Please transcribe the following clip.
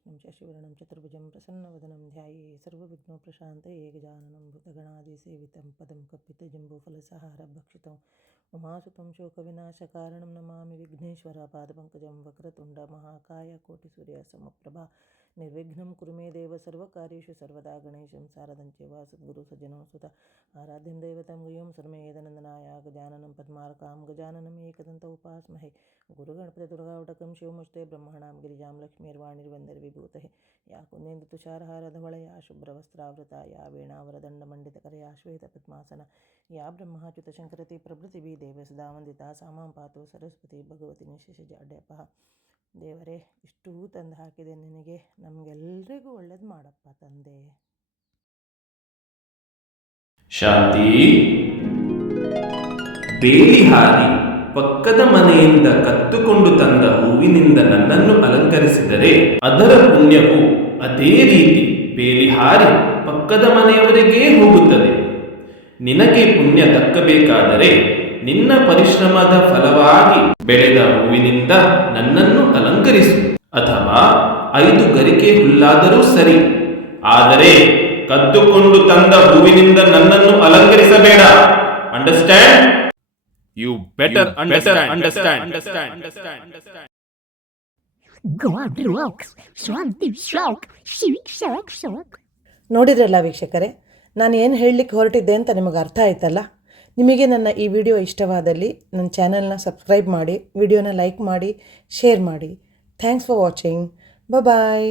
विष्णुं शशिवर्णं चतुर्भुजं प्रसन्नवदनं ध्याये सर्वविघ्नोपशान्तये गजाननं भूतगणादिसेवितं पदं कपितजम्बूफलसाहारभक्षितम् उमासुतं शोकविनाशकारणं नमामि विघ्नेश्वरपादपङ्कजं वक्रतुण्डमहाकाय कोटिसूर्यसमप्रभा निर्विघ्नं कुरु मे देव सर्वकार्येषु सर्वदा गणेशं शारदञ्चैव सद्गुरुसज्जनों सुत आराध्यं दैवतं गुह्यं सर्वमेदनन्दनाय गजाननं पद्मार्कां गजाननम् एकदन्त उपास्महे गुरुगणपतिदुर्गावटकं शिवमुष्टे ब्रह्मणां गिरिजां लक्ष्मीर्वाणिर्वन्दर्विभूतये या कुन्देन्दुतुषारहारधवळया शुभ्रवस्त्रावृता या वीणावरदण्डमण्डितकरया श्वेतपद्मासना या ब्रह्माच्युतशङ्करति प्रभृतिभिः देव सदा ವಂದಿತಾ सा मां ಪಾತು ಸರಸ್ವತಿ ಭಗವತಿ ನಿಶೇಷಜಾಡ್ಯಪ್ಪ ದೇವರೇ ಇಷ್ಟೂ ತಂದು ಹಾಕಿದೆ ನಿನಗೆ ನಮಗೆಲ್ರಿಗೂ ಒಳ್ಳೇದು ಮಾಡಪ್ಪ ತಂದೆ ಶಾಂತಿ ಬೇಲಿ ಹಾರಿ ಪಕ್ಕದ ಮನೆಯಿಂದ ಕತ್ತುಕೊಂಡು ತಂದ ಹೂವಿನಿಂದ ನನ್ನನ್ನು ಅಲಂಕರಿಸಿದರೆ ಅದರ ಪುಣ್ಯವು ಅದೇ ರೀತಿ ಬೇಲಿ ಹಾರಿ ಪಕ್ಕದ ಮನೆಯವರೆಗೇ ಹೋಗುತ್ತದೆ. ನಿನಗೆ ಪುಣ್ಯ ದಕ್ಕಬೇಕಾದರೆ ನಿನ್ನ ಪರಿಶ್ರಮದ ಫಲವಾಗಿ ಬೆಳೆದ ಹೂವಿನಿಂದ ನನ್ನನ್ನು ಅಲಂಕರಿಸು. ಅಥವಾ ಐದು ಗರಿಕೆ ಹುಲ್ಲಾದರೂ ಸರಿ, ಆದರೆ ಕದ್ದುಕೊಂಡು ತಂದ ಹೂವಿನಿಂದ ನನ್ನನ್ನು ಅಲಂಕರಿಸಬೇಡ. Understand you better understand understand understand understand God rocks, Shanti shock ಶಿಕ್ shock shock ನೋಡಿದ್ರಲ್ಲ ವೀಕ್ಷಕರೇ ನಾನು ಏನು ಹೇಳಲಿಕ್ಕೆ ಹೊರಟಿದ್ದೆ ಅಂತ ನಿಮಗೆ ಅರ್ಥ ಆಯ್ತಲ್ಲ? ನಿಮಗೆ ನನ್ನ ಈ ವಿಡಿಯೋ ಇಷ್ಟವಾದಲ್ಲಿ ನನ್ನ ಚಾನಲ್ನ ಸಬ್ಸ್ಕ್ರೈಬ್ ಮಾಡಿ ವಿಡಿಯೋನ ಲೈಕ್ ಮಾಡಿ ಶೇರ್ ಮಾಡಿ. Thanks for watching bye